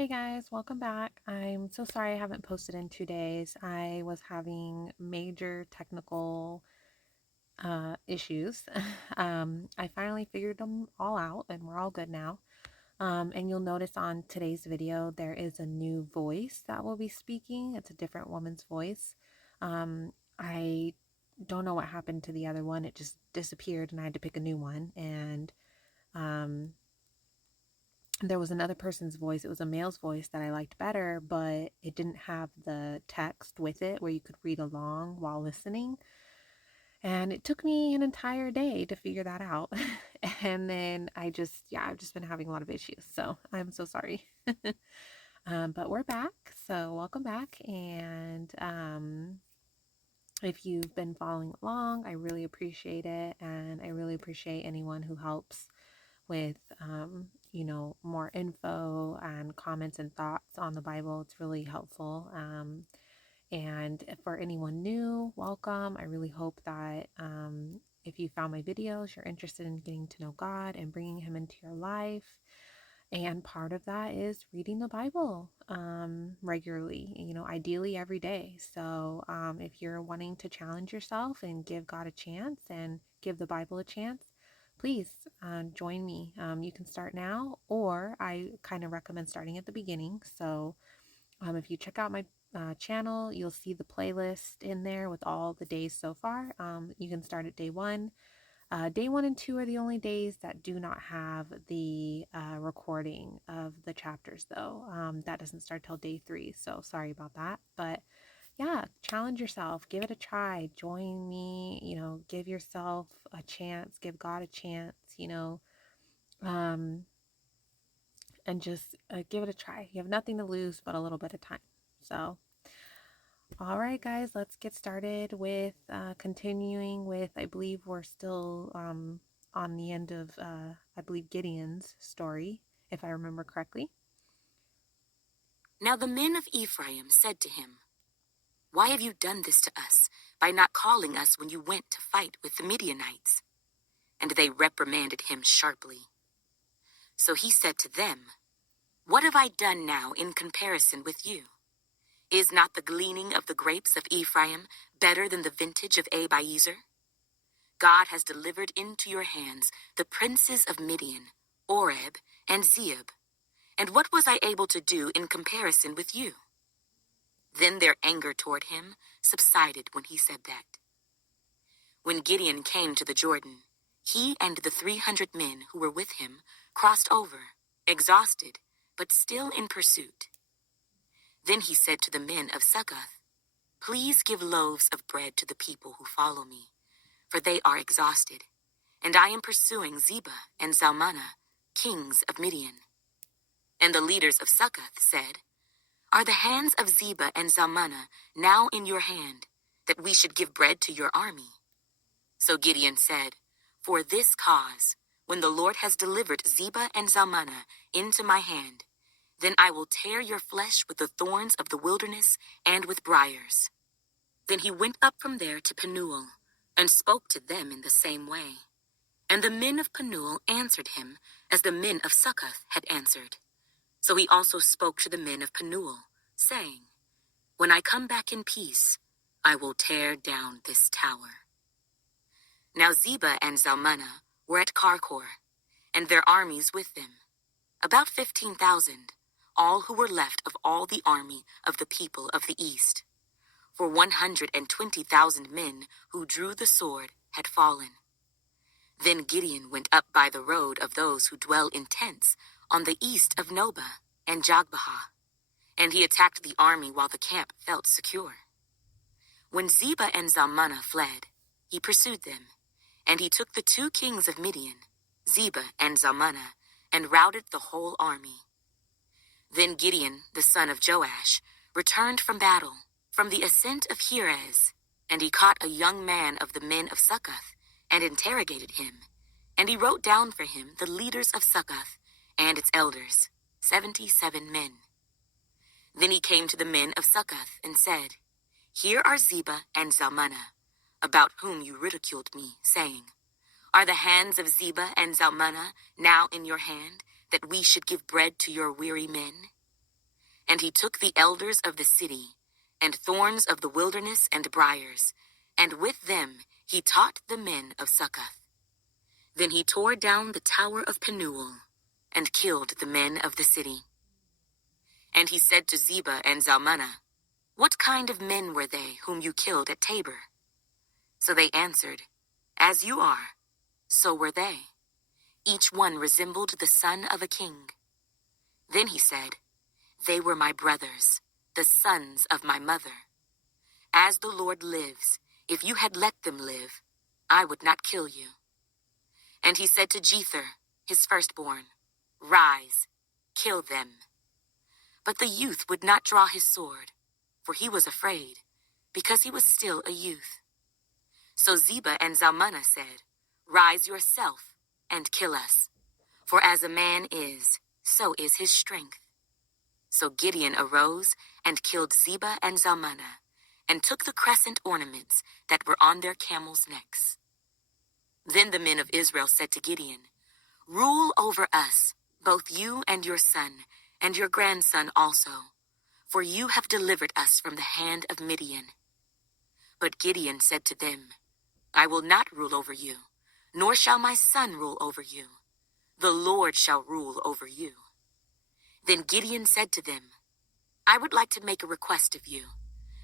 Hey guys, welcome back. I'm so sorry I haven't posted in 2 days. I was having major technical issues. I finally figured them all out and we're all good now. And you'll notice on today's video, there is a new voice that will be speaking. It's a different woman's voice. I don't know what happened to the other one. It just disappeared and I had to pick a new one. And um, there was another person's voice. It was a male's voice that I liked better, but it didn't have the text with it where you could read along while listening. And it took me an entire day to figure that out. And then I've just been having a lot of issues. So I'm so sorry. But we're back. So welcome back. And if you've been following along, I really appreciate it. And I really appreciate anyone who helps with more info and comments and thoughts on the Bible. It's really helpful. And for anyone new, welcome. I really hope that if you found my videos, you're interested in getting to know God and bringing Him into your life. And part of that is reading the Bible regularly, ideally every day. So if you're wanting to challenge yourself and give God a chance and give the Bible a chance, please join me. You can start now, or I kind of recommend starting at the beginning. So if you check out my channel, you'll see the playlist in there with all the days so far. You can start at day one. Day 1 and 2 are the only days that do not have the recording of the chapters, though. That doesn't start till day 3, so sorry about that. But yeah, challenge yourself, give it a try, join me, give yourself a chance, give God a chance, um, and just give it a try. You have nothing to lose but a little bit of time. So, all right, guys, let's get started with continuing with, I believe we're still on the end of, I believe, Gideon's story, if I remember correctly. Now the men of Ephraim said to him, "Why have you done this to us by not calling us when you went to fight with the Midianites?" And they reprimanded him sharply. So he said to them, "What have I done now in comparison with you? Is not the gleaning of the grapes of Ephraim better than the vintage of Abiezer? God has delivered into your hands the princes of Midian, Oreb, and Zeeb. And what was I able to do in comparison with you?" Then their anger toward him subsided when he said that. When Gideon came to the Jordan, he and the 300 men who were with him crossed over, exhausted, but still in pursuit. Then he said to the men of Succoth, "Please give loaves of bread to the people who follow me, for they are exhausted, and I am pursuing Zebah and Zalmunna, kings of Midian." And the leaders of Succoth said, "Are the hands of Zebah and Zalmunna now in your hand, that we should give bread to your army?" So Gideon said, "For this cause, when the Lord has delivered Zebah and Zalmunna into my hand, then I will tear your flesh with the thorns of the wilderness and with briars." Then he went up from there to Penuel, and spoke to them in the same way. And the men of Penuel answered him as the men of Succoth had answered. So he also spoke to the men of Penuel, saying, "When I come back in peace, I will tear down this tower." Now Zebah and Zalmunna were at Karkor, and their armies with them, about 15,000, all who were left of all the army of the people of the east. For 120,000 men who drew the sword had fallen. Then Gideon went up by the road of those who dwell in tents on the east of Nobah and Jogbehah, and he attacked the army while the camp felt secure. When Zebah and Zalmunna fled, he pursued them, and he took the 2 kings of Midian, Zebah and Zalmunna, and routed the whole army. Then Gideon, the son of Joash, returned from battle, from the ascent of Heres, and he caught a young man of the men of Succoth, and interrogated him, and he wrote down for him the leaders of Succoth and its elders, 77 men. Then he came to the men of Succoth and said, "Here are Zebah and Zalmunna, about whom you ridiculed me, saying, 'Are the hands of Zebah and Zalmunna now in your hand, that we should give bread to your weary men?' And he took the elders of the city, and thorns of the wilderness and briars, and with them he taught the men of Succoth. Then he tore down the tower of Penuel, and killed the men of the city. And he said to Zebah and Zalmunna, What kind of men were they whom you killed at Tabor? So they answered, As you are, so were they. Each one resembled the son of a king. Then he said, They were my brothers, the sons of my mother. As the Lord lives, if you had let them live, I would not kill you. And he said to Jether, his firstborn, Rise, kill them. But the youth would not draw his sword, for he was afraid, because he was still a youth. So Zebah and Zalmunna said, Rise yourself and kill us, for as a man is, so is his strength. So Gideon arose and killed Zebah and Zalmunna, and took the crescent ornaments that were on their camels' necks. Then the men of Israel said to Gideon, Rule over us, both you and your son, and your grandson also, for you have delivered us from the hand of Midian. But Gideon said to them, I will not rule over you, nor shall my son rule over you. The Lord shall rule over you. Then Gideon said to them, I would like to make a request of you,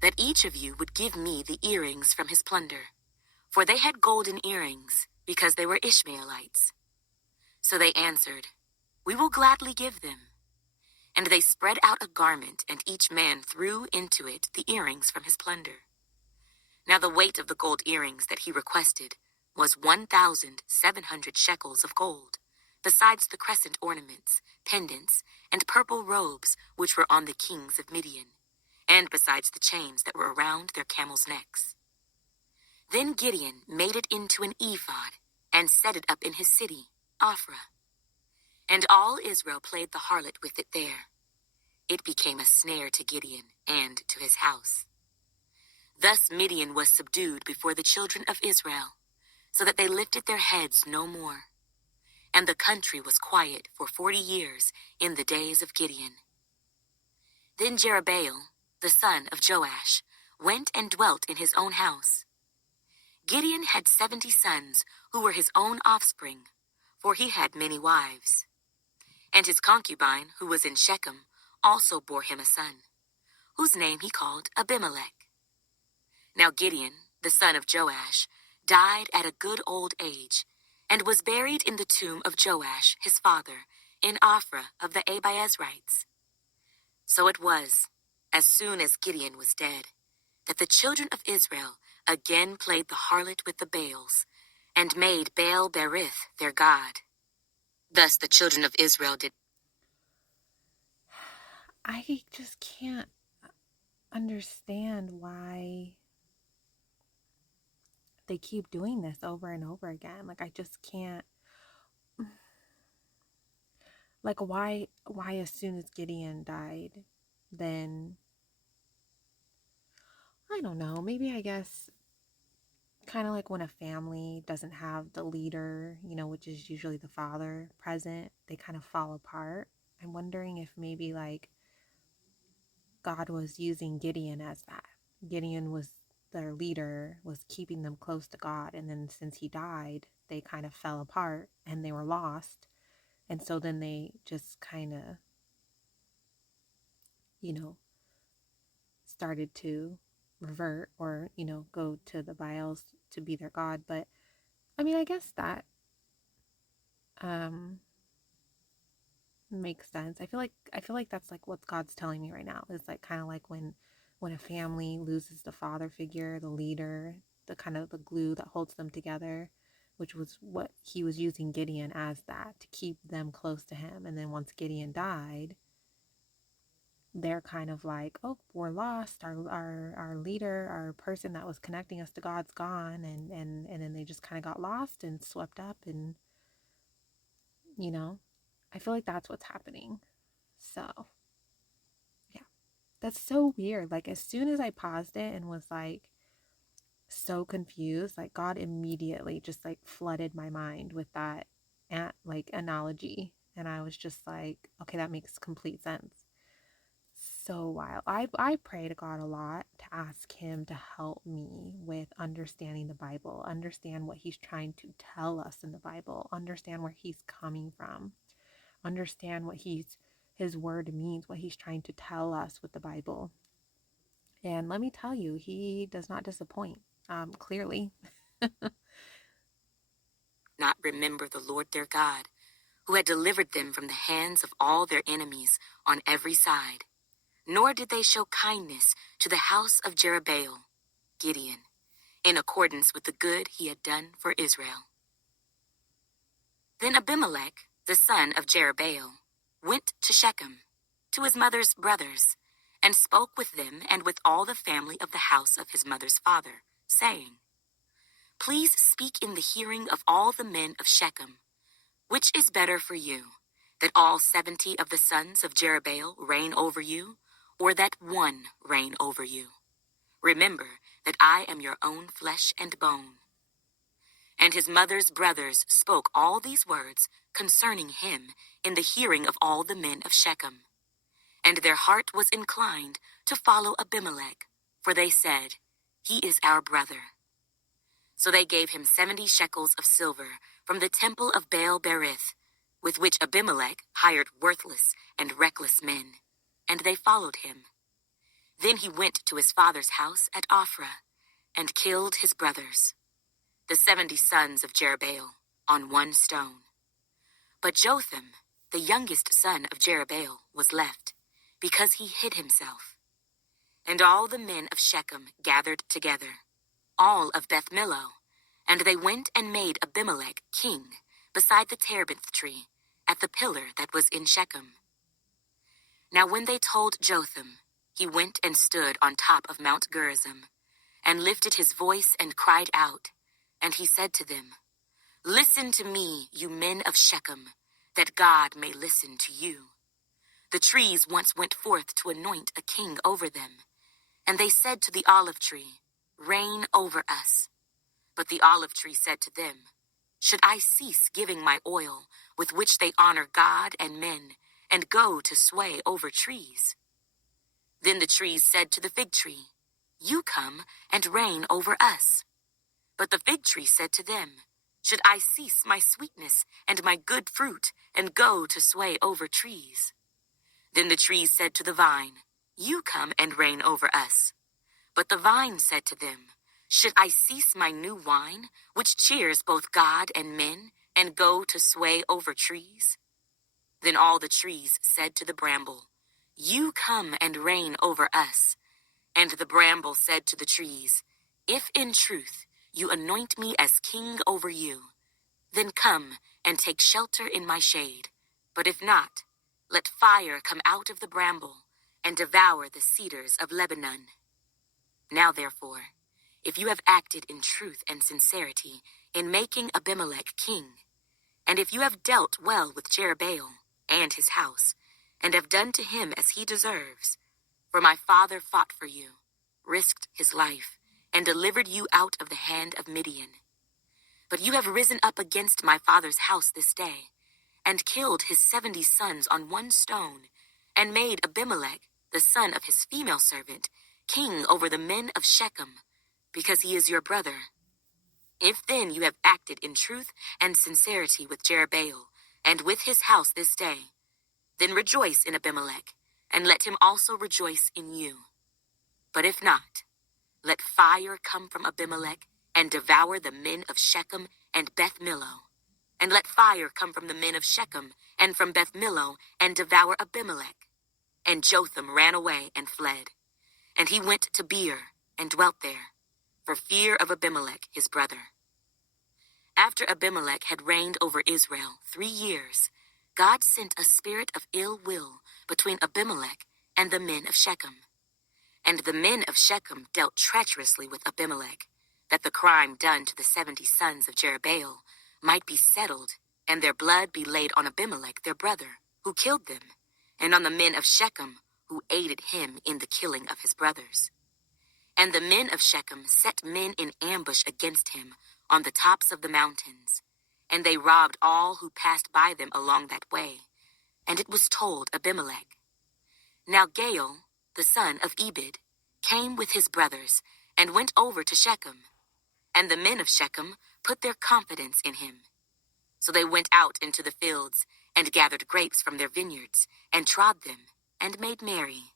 that each of you would give me the earrings from his plunder. For they had golden earrings, because they were Ishmaelites. So they answered, We will gladly give them. And they spread out a garment, and each man threw into it the earrings from his plunder. Now the weight of the gold earrings that he requested was 1,700 shekels of gold, besides the crescent ornaments, pendants, and purple robes which were on the kings of Midian, and besides the chains that were around their camels' necks. Then Gideon made it into an ephod, and set it up in his city, Ophrah. And all Israel played the harlot with it there. It became a snare to Gideon and to his house. Thus Midian was subdued before the children of Israel, so that they lifted their heads no more. And the country was quiet for 40 years in the days of Gideon. Then Jerubbaal, the son of Joash, went and dwelt in his own house. Gideon had 70 sons who were his own offspring, for he had many wives. And his concubine, who was in Shechem, also bore him a son, whose name he called Abimelech. Now Gideon, the son of Joash, died at a good old age, and was buried in the tomb of Joash his father, in Ophrah of the Abiezrites. So it was, as soon as Gideon was dead, that the children of Israel again played the harlot with the Baals, and made Baal-berith their god. Thus the children of Israel did. I just can't understand why they keep doing this over and over again. Like, I just can't. Like, why as soon as Gideon died, then I don't know, maybe I guess kind of like when a family doesn't have the leader, which is usually the father present, they kind of fall apart. I'm wondering if maybe like God was using Gideon as that. Gideon was their leader, was keeping them close to God, and then since he died, they kind of fell apart and they were lost. And so then they just kind of, started to revert or, go to the Baals to be their God. But I mean, I guess that makes sense. I feel like that's like what God's telling me right now. Is like kind of like when a family loses the father figure, the leader, the kind of the glue that holds them together, which was what he was using Gideon as, that to keep them close to him. And then once Gideon died, they're kind of like, oh, we're lost. Our leader, our person that was connecting us to God's gone, and then they just kind of got lost and swept up, and I feel like that's what's happening. So yeah, that's so weird. Like as soon as I paused it and was like so confused, like God immediately just like flooded my mind with that like analogy, and I was just like, okay, that makes complete sense. so wild. I pray to God a lot to ask him to help me with understanding the Bible, understand what he's trying to tell us in the Bible, understand where he's coming from, understand what his word means, what he's trying to tell us with the Bible. And let me tell you, he does not disappoint. Clearly. Not remember the Lord their God, who had delivered them from the hands of all their enemies on every side. Nor did they show kindness to the house of Jerubbaal, Gideon, in accordance with the good he had done for Israel. Then Abimelech, the son of Jerubbaal, went to Shechem, to his mother's brothers, and spoke with them and with all the family of the house of his mother's father, saying, Please speak in the hearing of all the men of Shechem. Which is better for you, that all 70 of the sons of Jerubbaal reign over you, or that one reign over you? Remember that I am your own flesh and bone. And his mother's brothers spoke all these words concerning him in the hearing of all the men of Shechem. And their heart was inclined to follow Abimelech, for they said, He is our brother. So they gave him 70 shekels of silver from the temple of Baal-berith, with which Abimelech hired worthless and reckless men, and they followed him. Then he went to his father's house at Ophrah, and killed his brothers, the 70 sons of Jerubbaal, on one stone. But Jotham, the youngest son of Jerubbaal, was left, because he hid himself. And all the men of Shechem gathered together, all of Beth Millo, and they went and made Abimelech king beside the terebinth tree at the pillar that was in Shechem. Now when they told Jotham, he went and stood on top of Mount Gerizim, and lifted his voice and cried out, and he said to them, Listen to me, you men of Shechem, that God may listen to you. The trees once went forth to anoint a king over them, and they said to the olive tree, Reign over us. But the olive tree said to them, Should I cease giving my oil, with which they honor God and men, and go to sway over trees? Then the trees said to the fig tree, You come and reign over us. But the fig tree said to them, Should I cease my sweetness and my good fruit, and go to sway over trees? Then the trees said to the vine, You come and reign over us. But the vine said to them, Should I cease my new wine, which cheers both God and men, and go to sway over trees? Then all the trees said to the bramble, You come and reign over us. And the bramble said to the trees, If in truth you anoint me as king over you, then come and take shelter in my shade. But if not, let fire come out of the bramble, and devour the cedars of Lebanon. Now therefore, if you have acted in truth and sincerity in making Abimelech king, and if you have dealt well with Jerubbaal and his house, and have done to him as he deserves, for my father fought for you, risked his life, and delivered you out of the hand of Midian. But you have risen up against my father's house this day, and killed his 70 sons on one stone, and made Abimelech, the son of his female servant, king over the men of Shechem, because he is your brother. If then you have acted in truth and sincerity with Jerubbaal, and with his house this day, then rejoice in Abimelech, and let him also rejoice in you. But if not, let fire come from Abimelech, and devour the men of Shechem and Beth Millo. And let fire come from the men of Shechem and from Beth Millo, and devour Abimelech. And Jotham ran away and fled. And he went to Beer, and dwelt there, for fear of Abimelech his brother. After Abimelech had reigned over Israel 3 years, God sent a spirit of ill will between Abimelech and the men of Shechem. And the men of Shechem dealt treacherously with Abimelech, that the crime done to the 70 sons of Jerubbaal might be settled, and their blood be laid on Abimelech their brother, who killed them, and on the men of Shechem, who aided him in the killing of his brothers. And the men of Shechem set men in ambush against him on the tops of the mountains, and they robbed all who passed by them along that way. And it was told Abimelech. Now Gaal, the son of Ebed, came with his brothers and went over to Shechem. And the men of Shechem put their confidence in him. So they went out into the fields and gathered grapes from their vineyards and trod them and made merry.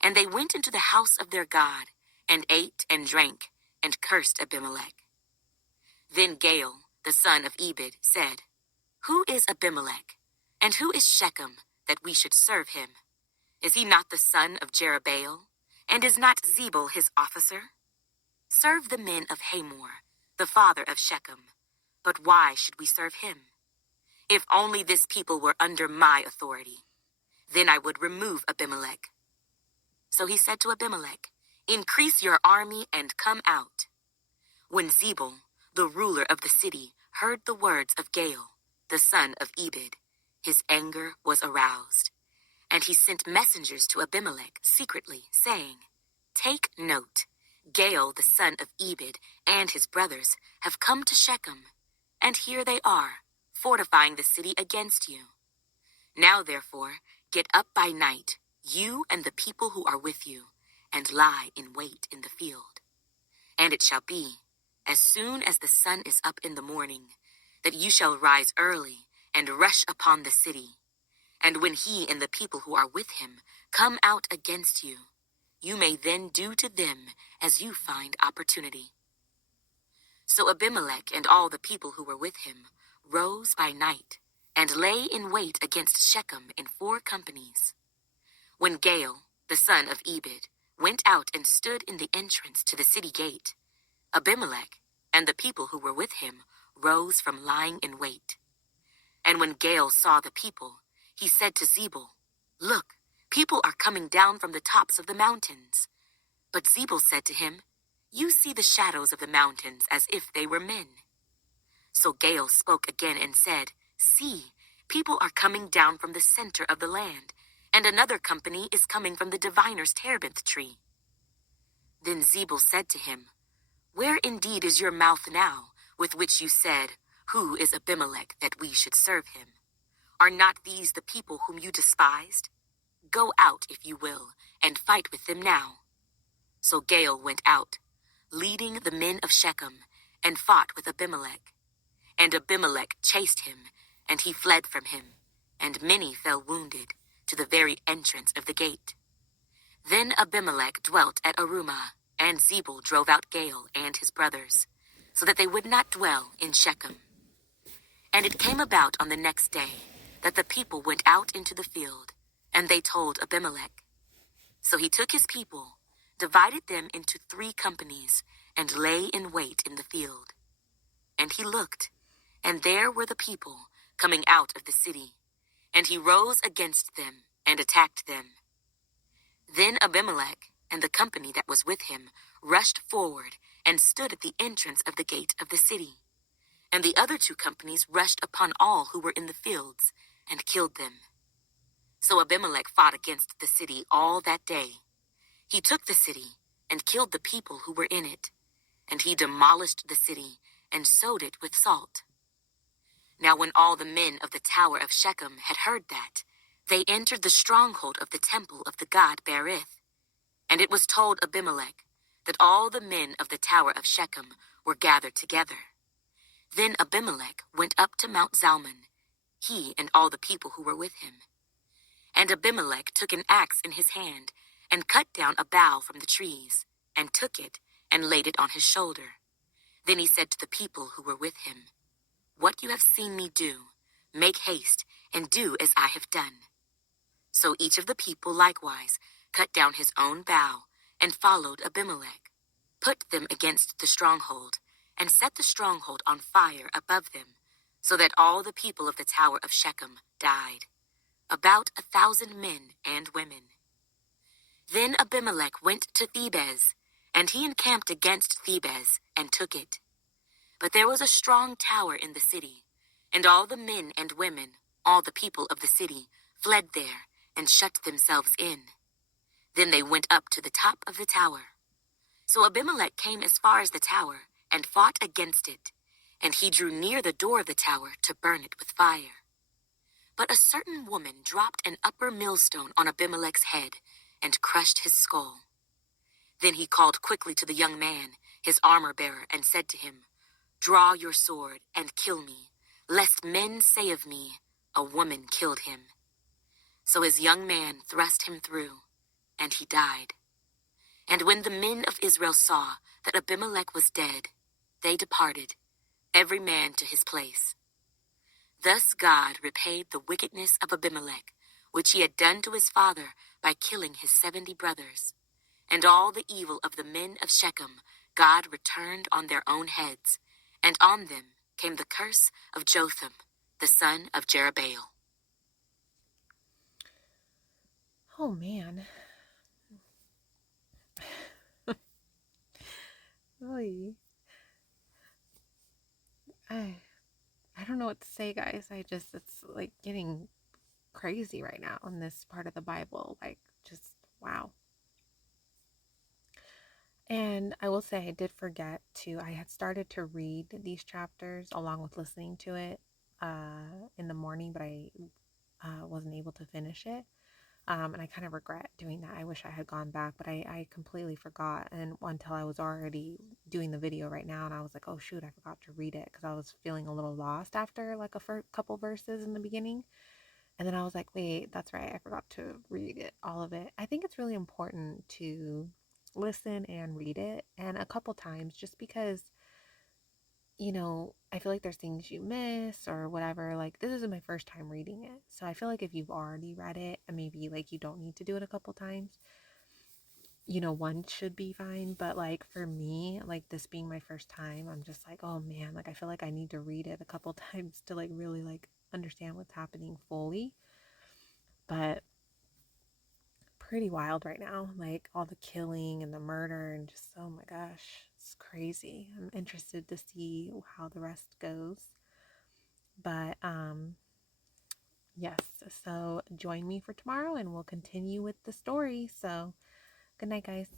And they went into the house of their God and ate and drank and cursed Abimelech. Then Gaal, the son of Ebed, said, "Who is Abimelech, and who is Shechem, that we should serve him? Is he not the son of Jerubbaal, and is not Zebul his officer? Serve the men of Hamor, the father of Shechem. But why should we serve him? If only this people were under my authority, then I would remove Abimelech." So he said to Abimelech, "Increase your army and come out." When Zebul, the ruler of the city, heard the words of Gaal, the son of Ebed, his anger was aroused. And he sent messengers to Abimelech secretly, saying, "Take note, Gaal, the son of Ebed, and his brothers have come to Shechem, and here they are, fortifying the city against you. Now, therefore, get up by night, you and the people who are with you, and lie in wait in the field. And it shall be, as soon as the sun is up in the morning, that you shall rise early and rush upon the city. And when he and the people who are with him come out against you, you may then do to them as you find opportunity." So Abimelech and all the people who were with him rose by night and lay in wait against Shechem in 4 companies. When Gaal, the son of Ebed, went out and stood in the entrance to the city gate, Abimelech and the people who were with him rose from lying in wait. And when Gaal saw the people, he said to Zebul, "Look, people are coming down from the tops of the mountains." But Zebul said to him, "You see the shadows of the mountains as if they were men." So Gaal spoke again and said, "See, people are coming down from the center of the land, and another company is coming from the diviner's terebinth tree." Then Zebul said to him, "Where indeed is your mouth now, with which you said, 'Who is Abimelech that we should serve him?' Are not these the people whom you despised? Go out, if you will, and fight with them now." So Gaal went out, leading the men of Shechem, and fought with Abimelech. And Abimelech chased him, and he fled from him, and many fell wounded, to the very entrance of the gate. Then Abimelech dwelt at Arumah, and Zebul drove out Gaal and his brothers, so that they would not dwell in Shechem. And it came about on the next day that the people went out into the field, and they told Abimelech. So he took his people, divided them into 3 companies, and lay in wait in the field. And he looked, and there were the people coming out of the city, and he rose against them and attacked them. Then Abimelech and the company that was with him rushed forward and stood at the entrance of the gate of the city. And the other 2 companies rushed upon all who were in the fields and killed them. So Abimelech fought against the city all that day. He took the city and killed the people who were in it, and he demolished the city and sowed it with salt. Now when all the men of the tower of Shechem had heard that, they entered the stronghold of the temple of the god Berith. And it was told Abimelech that all the men of the tower of Shechem were gathered together. Then Abimelech went up to Mount Zalmon, he and all the people who were with him. And Abimelech took an axe in his hand, and cut down a bough from the trees, and took it, and laid it on his shoulder. Then he said to the people who were with him, "What you have seen me do, make haste, and do as I have done." So each of the people likewise cut down his own bough, and followed Abimelech, put them against the stronghold, and set the stronghold on fire above them, so that all the people of the tower of Shechem died, about 1,000 men and women. Then Abimelech went to Thebez, and he encamped against Thebez, and took it. But there was a strong tower in the city, and all the men and women, all the people of the city, fled there, and shut themselves in. Then they went up to the top of the tower. So Abimelech came as far as the tower, and fought against it, and he drew near the door of the tower to burn it with fire. But a certain woman dropped an upper millstone on Abimelech's head, and crushed his skull. Then he called quickly to the young man, his armor-bearer, and said to him, "Draw your sword and kill me, lest men say of me, 'A woman killed him.'" So his young man thrust him through, and he died. And when the men of Israel saw that Abimelech was dead, they departed, every man to his place. Thus God repaid the wickedness of Abimelech, which he had done to his father by killing his 70 brothers. And all the evil of the men of Shechem God returned on their own heads, and on them came the curse of Jotham, the son of Jerubbaal. Oh man. Oy. I I don't know what to say, guys. It's like getting crazy right now in this part of the Bible. Like, just wow. And I will say, I did forget to, I had started to read these chapters along with listening to it in the morning, but I wasn't able to finish it. And I kind of regret doing that. I wish I had gone back, but I completely forgot. And until I was already doing the video right now, and I was like, oh shoot, I forgot to read it because I was feeling a little lost after like a couple verses in the beginning. And then I was like, wait, that's right. I forgot to read it, all of it. I think it's really important to listen and read it, and a couple times, just because, I feel like there's things you miss or whatever. Like, this isn't my first time reading it. So I feel like if you've already read it, and maybe like you don't need to do it a couple times, one should be fine. But like for me, like this being my first time, I'm just like, oh man, like I feel like I need to read it a couple times to like really like understand what's happening fully. But pretty wild right now, like all the killing and the murder, and just, oh my gosh, it's crazy. I'm interested to see how the rest goes. But yes, so join me for tomorrow and we'll continue with the story. So good night, guys.